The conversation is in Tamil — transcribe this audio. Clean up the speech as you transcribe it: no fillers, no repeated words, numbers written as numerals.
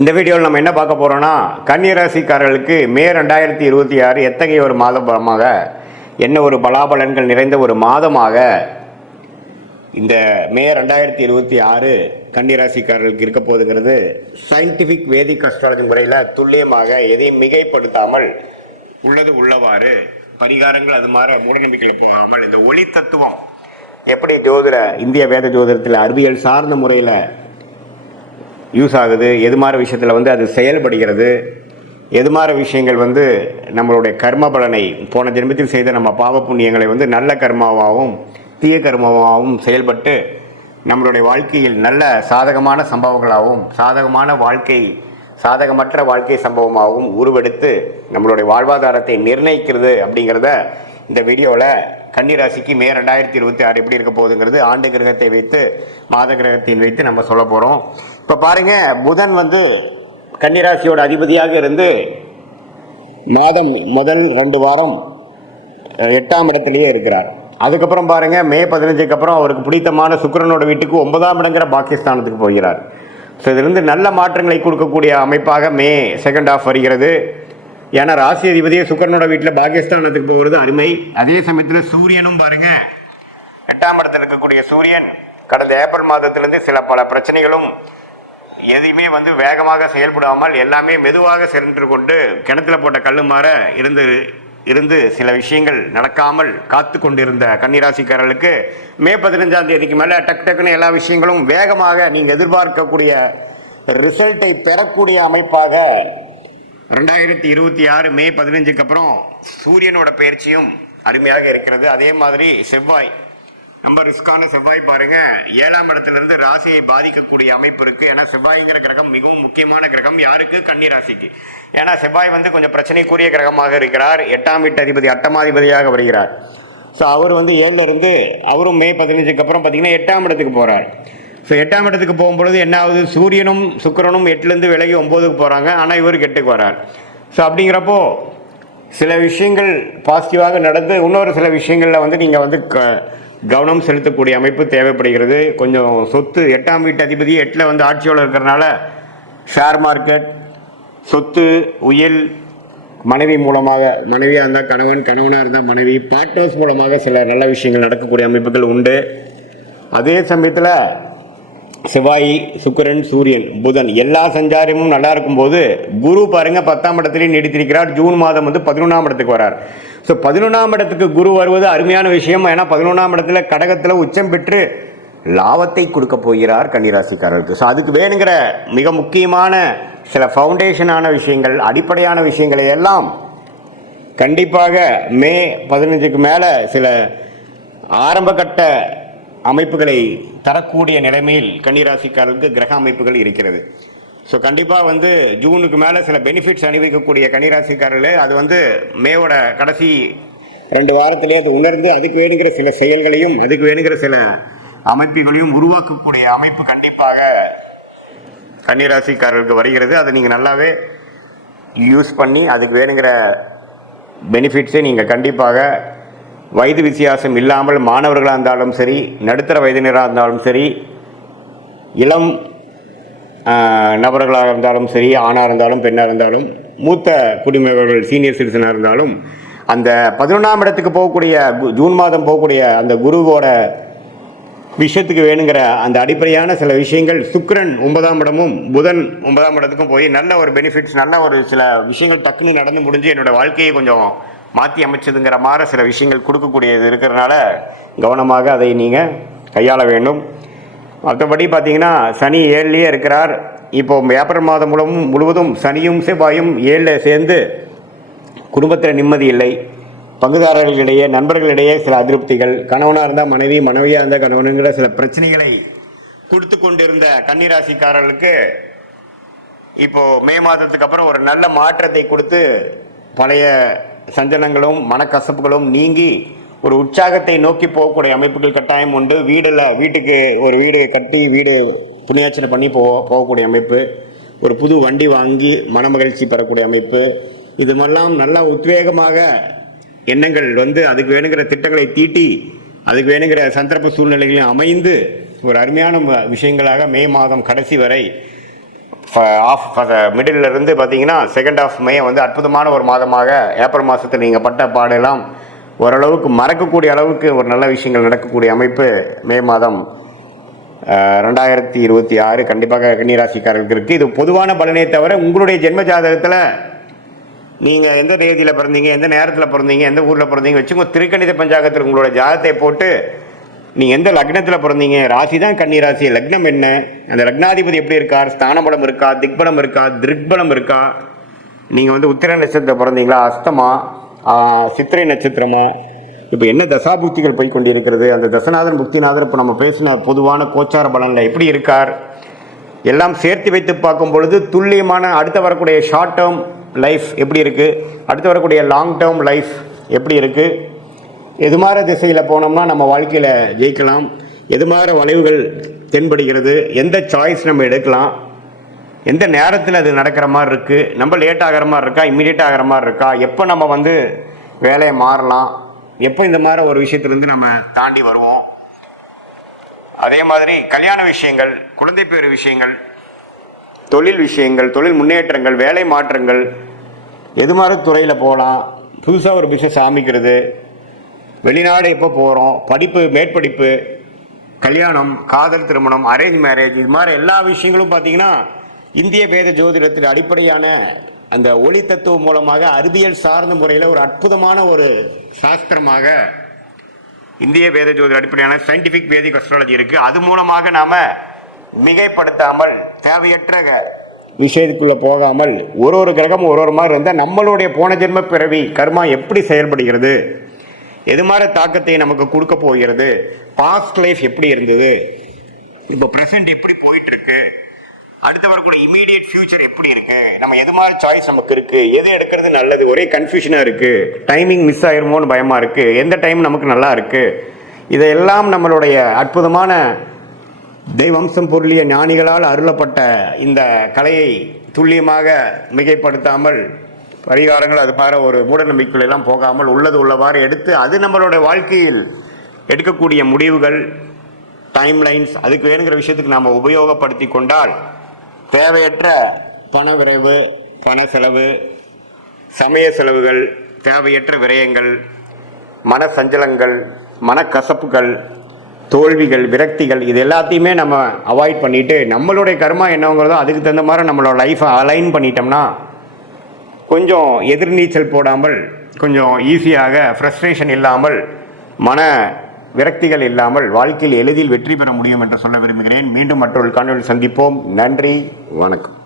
இந்த வீடியோவில் நம்ம என்ன பார்க்க போகிறோம்னா, கன்னிராசிக்காரர்களுக்கு மே 2026 எத்தகைய ஒரு மாதமாக, என்ன ஒரு பலாபலன்கள் நிறைந்த ஒரு மாதமாக இந்த மே 2026 கன்னிராசிக்காரர்களுக்கு இருக்க போகுதுங்கிறது சயின்டிஃபிக் வேதிக் அஸ்ட்ராலஜி முறையில் துல்லியமாக எதையும் மிகைப்படுத்தாமல் உள்ளது உள்ளவாறு பரிகாரங்கள் அது மாதிரி மூடநம்பிக்கையில் போகாமல் இந்த ஒளி தத்துவம் எப்படி இந்திய வேத ஜோதிடத்தில் அறிவியல் சார்ந்த முறையில் யூஸ் ஆகுது, எது மாதிரி விஷயத்தில் அது செயல்படுகிறது, எது மாதிரி விஷயங்கள் நம்மளுடைய கர்ம பலனை போன ஜென்மத்தில் செய்த நம்ம பாவ புண்ணியங்களை நல்ல கர்மாவாகவும் தீய கர்மாவாகவும் செயல்பட்டு நம்மளுடைய வாழ்க்கையில் நல்ல சாதகமான சம்பவங்களாகவும் சாதகமற்ற வாழ்க்கை சம்பவமாகவும் உருவெடுத்து நம்மளுடைய வாழ்வாதாரத்தை நிர்ணயிக்கிறது அப்படிங்கிறத இந்த வீடியோவில் கன்னிராசிக்கு மே 2026 எப்படி இருக்க போகுதுங்கிறது ஆண்டு கிரகத்தை வைத்து மாத கிரகத்தின் வைத்து நம்ம சொல்ல போகிறோம். இப்போ பாருங்க, புதன் கன்னிராசியோட அதிபதியாக இருந்து மாதம் முதல் 2 வாரம் 8ஆம் இடத்திலேயே இருக்கிறார். அதுக்கப்புறம் பாருங்க, மே 15க்கு அப்புறம் அவருக்கு பிடித்தமான சுக்கிரனோட வீட்டுக்கு 9ஆம் இடங்கிற பாகிஸ்தானத்துக்கு போகிறார். ஸோ இதிலிருந்து நல்ல மாற்றங்களை கொடுக்கக்கூடிய அமைப்பாக மே செகண்ட் ஹாஃப் வருகிறது. ஏன்னா ராசி அதிபதியை சுக்கிரனோட வீட்டில் பாகிஸ்தானத்துக்கு போகிறது அருமை. அதே சமயத்தில் சூரியனும் பாருங்க, 8ஆம் இடத்தில் இருக்கக்கூடிய சூரியன் கடந்த ஏப்ரல் மாதத்திலிருந்து பல பிரச்சனைகளும் எதையுமே வேகமாக செயல்படாமல் எல்லாமே மெதுவாக சென்று கொண்டு கிணத்துல போட்ட கல்லு மாற இருந்து சில விஷயங்கள் நடக்காமல் காத்து கொண்டிருந்த கன்னிராசிக்காரர்களுக்கு மே 15ஆம் தேதிக்கு மேலே டக்குன்னு எல்லா விஷயங்களும் வேகமாக நீங்கள் எதிர்பார்க்கக்கூடிய ரிசல்ட்டை பெறக்கூடிய அமைப்பாக 2026 மே 15க்கு அப்புறம் சூரியனோட பயிற்சியும் அருமையாக இருக்கிறது. அதே மாதிரி செவ்வாய், ரொம்ப ரிஸ்கான செவ்வாய் பாருங்க, 7ஆம் இடத்திலிருந்து ராசியை பாதிக்கக்கூடிய அமைப்பு இருக்கு. ஏன்னா செவ்வாய்ங்கிற கிரகம் மிகவும் முக்கியமான கிரகம். யாருக்கு? கன்னிராசிக்கு. ஏன்னா செவ்வாய் கொஞ்சம் பிரச்சனைக்குரிய கிரகமாக இருக்கிறார். 8ஆம் வீட்டு அதிபதி அட்டமாதிபதியாக வருகிறார். ஸோ அவர் 7ல இருந்து அவரும் மே 15க்கு அப்புறம் பார்த்தீங்கன்னா 8ஆம் இடத்துக்கு போறார். ஸோ 8ஆம் இடத்துக்கு போகும்பொழுது என்ன ஆகுது, சூரியனும் சுக்கிரனும் 8லேருந்து விலகி 9க்கு போகிறாங்க. ஆனால் இவருக்கு 8க்கு வரார். ஸோ அப்படிங்கிறப்போ சில விஷயங்கள் பாசிட்டிவாக நடந்து இன்னொரு சில விஷயங்களில் நீங்கள் கவனம் செலுத்தக்கூடிய அமைப்பு தேவைப்படுகிறது. கொஞ்சம் சொத்து, 8ஆம் வீட்டு அதிபதி 8ல் ஆட்சியோடு இருக்கிறனால ஷேர் மார்க்கெட், சொத்து, உயில், மனைவி மூலமாக, மனைவியாக இருந்தால் கணவன், கணவனாக இருந்தால் மனைவி, பார்ட்னர்ஸ் மூலமாக சில நல்ல விஷயங்கள் நடக்கக்கூடிய அமைப்புகள் உண்டு. அதே சமயத்தில் செவ்வாய், சுக்கிரன், சூரியன், புதன் எல்லா சஞ்சாரமும் நல்லா இருக்கும்போது குரு பாருங்க 10ஆம் இடத்திலேயே நீடித்திருக்கிறார். ஜூன் மாதம் 11ஆம் இடத்துக்கு வரார். ஸோ 11ஆம் இடத்துக்கு குரு வருவது அருமையான விஷயம். ஏன்னா 11ஆம் இடத்துல கடகத்தில் உச்சம் பெற்று லாபத்தை கொடுக்க போகிறார் கன்னிராசிக்காரர்களுக்கு. ஸோ அதுக்கு வேணுங்கிற மிக முக்கியமான சில ஃபவுண்டேஷனான விஷயங்கள், அடிப்படையான விஷயங்களை எல்லாம் கண்டிப்பாக மே 15க்கு மேலே சில ஆரம்பகட்ட அமைப்புகளை தரக்கூடிய நிலைமையில் கன்னிராசிக்காரர்களுக்கு கிரக அமைப்புகள் இருக்கிறது. ஸோ கண்டிப்பாக ஜூனுக்கு மேலே சில பெனிஃபிட்ஸ் அனுபவிக்கக்கூடிய கன்னிராசிக்காரர்கள் அது மேவோட கடைசி 2 வாரத்திலே அது உணர்ந்து அதுக்கு வேணுங்கிற சில செயல்களையும் அதுக்கு வேணுங்கிற சில அமைப்புகளையும் உருவாக்கக்கூடிய அமைப்பு கண்டிப்பாக கன்னிராசிக்காரர்களுக்கு வருகிறது. அதை நீங்கள் நல்லாவே யூஸ் பண்ணி அதுக்கு வேணுங்கிற பெனிஃபிட்ஸை நீங்கள் கண்டிப்பாக வயது வித்தியாசம் இல்லாமல் மாணவர்களாக இருந்தாலும் சரி, நடுத்தர வயதினராக இருந்தாலும் சரி, இளம் நபர்களாக இருந்தாலும் சரி, ஆணாக இருந்தாலும் பெண்ணாக இருந்தாலும், மூத்த குடிமகர்கள் சீனியர் சிட்டிசனாக இருந்தாலும், அந்த 11ஆம் இடத்துக்கு போகக்கூடிய ஜூன் மாதம் போகக்கூடிய அந்த குருவோட விஷயத்துக்கு வேணுங்கிற அந்த அடிப்படையான சில விஷயங்கள் சுக்கிரன் 9ஆம் இடமும் புதன் 9ஆம் இடத்துக்கும் போய் நல்ல ஒரு பெனிஃபிட்ஸ், நல்ல ஒரு சில விஷயங்கள் டக்குன்னு நடந்து முடிஞ்சு என்னோடய வாழ்க்கையை கொஞ்சம் மாற்றி அமைச்சதுங்கிற மாதிரி சில விஷயங்கள் கொடுக்கக்கூடியது இருக்கிறதுனால கவனமாக அதை நீங்கள் கையாள வேண்டும். மற்றபடி பார்த்தீங்கன்னா சனி 7லேயே இருக்கிறார். இப்போ ஏப்ரல் மாதம் முழுவதும் சனியும் செவ்வாயும் 7ல் சேர்ந்து குடும்பத்தில் நிம்மதி இல்லை, பங்குதாரர்களிடையே நண்பர்களிடையே சில அதிருப்திகள், கணவனாக இருந்தால் மனைவி, மனைவியாக இருந்தால் கணவனுங்கிற சில பிரச்சனைகளை கொடுத்து கொண்டிருந்த கன்னிராசிக்காரர்களுக்கு இப்போ மே மாதத்துக்கு அப்புறம் ஒரு நல்ல மாற்றத்தை கொடுத்து பழைய சஞ்சலங்களும் மனக்கசப்புகளும் நீங்கி ஒரு உற்சாகத்தை நோக்கி போகக்கூடிய அமைப்புகள் கட்டாயம் உண்டு. வீட்டுக்கு ஒரு வீடு கட்டி வீடு புண்ணியாச்சனை பண்ணி போகக்கூடிய அமைப்பு, ஒரு புது வண்டி வாங்கி மனமகிழ்ச்சி பெறக்கூடிய அமைப்பு, இது மாதிரிலாம் நல்ல உத்வேகமாக எண்ணங்கள் அதுக்கு வேணுங்கிற திட்டங்களை தீட்டி அதுக்கு வேணுங்கிற சந்தர்ப்ப சூழ்நிலைகளையும் அமைந்து ஒரு அருமையான விஷயங்களாக மே மாதம் கடைசி வரை மிடில் இருந்து பார்த்தீங்கன்னா செகண்ட் ஆஃப் மே வந்து அற்புதமான ஒரு மாதமாக ஏப்ரல் மாதத்தில் நீங்கள் பட்ட பாடெல்லாம் ஓரளவுக்கு மறக்கக்கூடிய அளவுக்கு ஒரு நல்ல விஷயங்கள் நடக்கக்கூடிய அமைப்பு மே மாதம் 2026 கண்டிப்பாக கன்னிராசிக்காரர்களுக்கு இருக்குது. இது பொதுவான பலனே தவிர உங்களுடைய ஜென்ம ஜாதகத்தில் நீங்கள் எந்த தேதியில் பிறந்தீங்க, எந்த நேரத்தில் பிறந்தீங்க, எந்த ஊரில் பிறந்தீங்க வச்சுக்கோ, திருக்கணித பஞ்சாங்கத்தில் உங்களோட ஜாதகத்தை போட்டு நீங்கள் எந்த லக்னத்தில் பிறந்தீங்க, ராசி தான் கன்னிராசி, லக்னம் என்ன, அந்த லக்னாதிபதி எப்படி இருக்கார், ஸ்தானபலம் இருக்கா, திக்பலம் இருக்கா, திருக்பலம் இருக்கா, நீங்கள் வந்து உத்திர நட்சத்திரத்தில் பிறந்தீங்களா, அஸ்தமா, சித்திரை நட்சத்திரமா, இப்போ என்ன தசாபுக்திகள் போய் கொண்டிருக்கிறது, அந்த தசநாதன் புக்திநாதன் இப்போ நம்ம பேசின பொதுவான கோச்சார பலனில் எப்படி இருக்கார், எல்லாம் சேர்த்து வைத்து பார்க்கும் பொழுது துல்லியமான அடுத்து வரக்கூடிய ஷார்ட் டேர்ம் லைஃப் எப்படி இருக்குது, அடுத்து வரக்கூடிய லாங் டேர்ம் லைஃப் எப்படி இருக்குது, எது மாதிரி திசையில் போனோம்னா நம்ம வாழ்க்கையில் ஜெயிக்கலாம், எது மாதிரி வளைவுகள் தென்படுகிறது, எந்த சாய்ஸ் நம்ம எடுக்கலாம், எந்த நேரத்தில் அது நடக்கிற மாதிரி இருக்குது, நம்ம லேட் ஆகிற மாதிரி இருக்கா, இம்மிடியேட் ஆகிற மாதிரி இருக்கா, எப்போ நம்ம வந்து வேலையை மாறலாம், எப்போ இந்த மாதிரி ஒரு விஷயத்துலேருந்து நம்ம தாண்டி வருவோம். அதே மாதிரி கல்யாண விஷயங்கள், குழந்தை பேர் விஷயங்கள், தொழில் விஷயங்கள், தொழில் முன்னேற்றங்கள், வேலை மாற்றங்கள், எது மாதிரி துறையில் போகலாம், புதுசாக ஒரு பிஸ்னஸ் ஆரம்பிக்கிறது, வெளிநாடு எப்போ போகிறோம், படிப்பு, மேற்படிப்பு, கல்யாணம், காதல் திருமணம், அரேஞ்ச் மேரேஜ், இது மாதிரி எல்லா விஷயங்களும் பார்த்தீங்கன்னா இந்திய வேத ஜோதிடத்தின் அடிப்படையான அந்த ஒளி தத்துவம் மூலமாக அறிவியல் சார்ந்த முறையில் ஒரு அற்புதமான ஒரு சாஸ்திரமாக இந்திய வேத ஜோதிட அடிப்படையான சயின்டிஃபிக் வேதிக் அஸ்ட்ராலஜி இருக்குது. அது மூலமாக நாம் மிகைப்படுத்தாமல் தேவையற்ற விஷயத்துக்குள்ளே போகாமல் ஒரு கிரகம் ஒரு மாதிரி இருந்தால் நம்மளுடைய போன ஜென்ம பிறவி கர்மா எப்படி செயல்படுகிறது, எது மாதிரி தாக்கத்தை நமக்கு கொடுக்க போகிறது, பாஸ்ட் லைஃப் எப்படி இருந்தது, இப்போ ப்ரெசென்ட் எப்படி போயிட்டு இருக்கு, அடுத்து வரக்கூடிய இமீடியட் ஃபியூச்சர் எப்படி இருக்கு, நம்ம எது மாதிரி சாய்ஸ் நமக்கு இருக்கு, எது எடுக்கிறது நல்லது, ஒரே கன்ஃபியூஷனாக இருக்கு, டைமிங் மிஸ் ஆயிருமோன்னு பயமா இருக்கு, எந்த டைம் நமக்கு நல்லா இருக்கு, இதையெல்லாம் நம்மளுடைய அற்புதமான தெய்வம்சம் பொருளிய ஞானிகளால் அருளப்பட்ட இந்த கலையை துல்லியமாக மிகைப்படுத்தாமல் பரிகாரங்கள் அது மாதிரி ஒரு மூட நம்பிக்கைகள் எல்லாம் போகாமல் உள்ளது உள்ளவாறு எடுத்து அது நம்மளுடைய வாழ்க்கையில் எடுக்கக்கூடிய முடிவுகள், டைம்லைன்ஸ், அதுக்கு வேணுங்கிற விஷயத்துக்கு நாம் உபயோகப்படுத்தி கொண்டால் தேவையற்ற பண விரைவு, பண செலவு, சமய செலவுகள், தேவையற்ற விரயங்கள், மன சஞ்சலங்கள், மனக்கசப்புகள், தோல்விகள், விரக்திகள், இது எல்லாத்தையுமே நம்ம அவாய்ட் பண்ணிவிட்டு நம்மளுடைய கர்மா என்னங்கிறதோ அதுக்கு தகுந்த மாதிரி நம்மளோட லைஃப்பை அலைன் பண்ணிட்டோம்னா கொஞ்சம் எதிர்நீச்சல் போடாமல் கொஞ்சம் ஈஸியாக ஃப்ரஸ்ட்ரேஷன் இல்லாமல் மன விரக்திகள் இல்லாமல் வாழ்க்கையில் எளிதில் வெற்றி பெற முடியும் என்று சொல்ல விரும்புகிறேன். மீண்டும் மற்றொரு காணொளியில் சந்திப்போம். நன்றி, வணக்கம்.